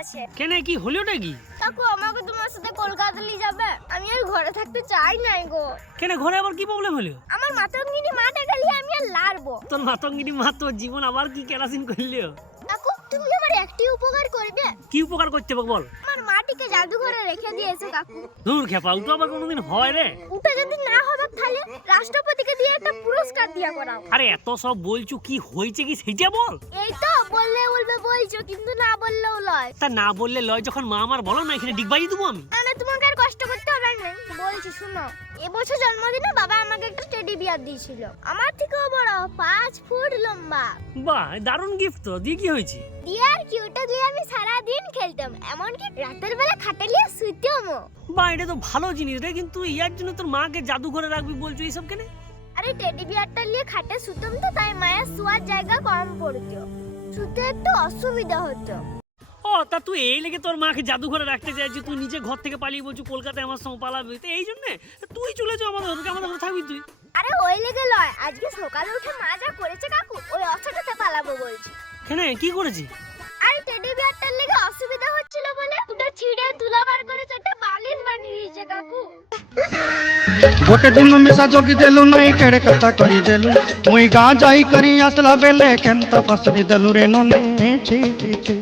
আছে। কেন কি হলোটা কি? কাকু আমাকে তোমার সাথে কলকাতা নিয়ে যাবে? আমি আর ঘরে থাকতে চাই নাই গো। কেন ঘরে আবার কি প্রবলেম হলো? আমার মাতঙ্গিনী মাটা গেলে আমি আর লাড়বো। তোর মাতঙ্গিনী মা তোর জীবন আবার কি কেরাসিন করলো? কাকু তুমি আমার একটি উপকার করবে? কি উপকার করতে হবে বল? আমার মাটিকে জাদুঘরে রেখে দিয়েছে কাকু। দূর খেপা, ওটা আবার কোনোদিন হয় রে? ওটা যদি না হবে তাহলে রাষ্ট্রপতিকে দিয়ে একটা পুরস্কার দিয়া করাও। আরে এত সব বলছো, কি হয়েছে কি সেইটা বল। এই তো বললে বলবে বলছো, কিন্তু না বললেও লয়। তা না বললে লয় যখন মা আমার বলো না, এখানে ডিগবাজি দেবো আমি। না তোমাকে আর কষ্ট করতে হবে না। বলছি শুনো, এবছর জন্মদিনে বাবা আমাকে একটা টেডি বিয়ার দিয়েছিল। আমার থেকেও বড়, 5 ফুট লম্বা। বাহ, দারুণ গিফট তো। দিয়ে কি হয়েছে? দিয়ে আর কি, ওটা দিয়ে আমি সারা দিন খেলতাম, এমনকি রাতের বেলা খাটে নিয়ে শুইতামও। বাহ, এটা তো ভালো জিনিস রে, কিন্তু ইয়ার জন্য তোর মাকে জাদুঘরে রাখবি বলছো, এইসব কেন? আরে টেডি বিয়ারটা নিয়ে খাটে শুতাম তো, তাই মায়ের শোয়ার জায়গা কম পড়তো, শুতে একটু অসুবিধা হতো। ও তা তুই এই লেগে তোর মাকে জাদুঘরে রাখতে চাইছিস? তুই নিজে ঘর থেকে পালিয়ে বলছো কলকাতায় আমার সঙ্গে পালাবি, তো এই জন্য তুই চলে যাও আমাদের ঘরে থাকবি তুই। আরে ওই লেগে লয়, আজকে সকালে উঠে মা যা করেছে কাকু, ওই অসুবিধাতে পালাবো বলছি। কেন কি করেছি? আরে টেডি বিয়ারটার লেগে অসুবিধা হচ্ছিল বলে ওটা ছিঁড়ে তুলা বার করে একটা বালিশ বানিয়ে দিয়েছে কাকু। ଗୋଟେ ଦିନ ମିଶା ଜଗି ଦେଲୁ ନାଇଁ କେଡ଼େ କଥା କରିଦେଲୁ ମୁଇଁ ଗାଁ ଯାଇ କରି ଆସିଲା ବେଲେ କେନ୍ତା ଫସରି ଦେଲୁ ରେ ନନେ ଛି ଛି ଛି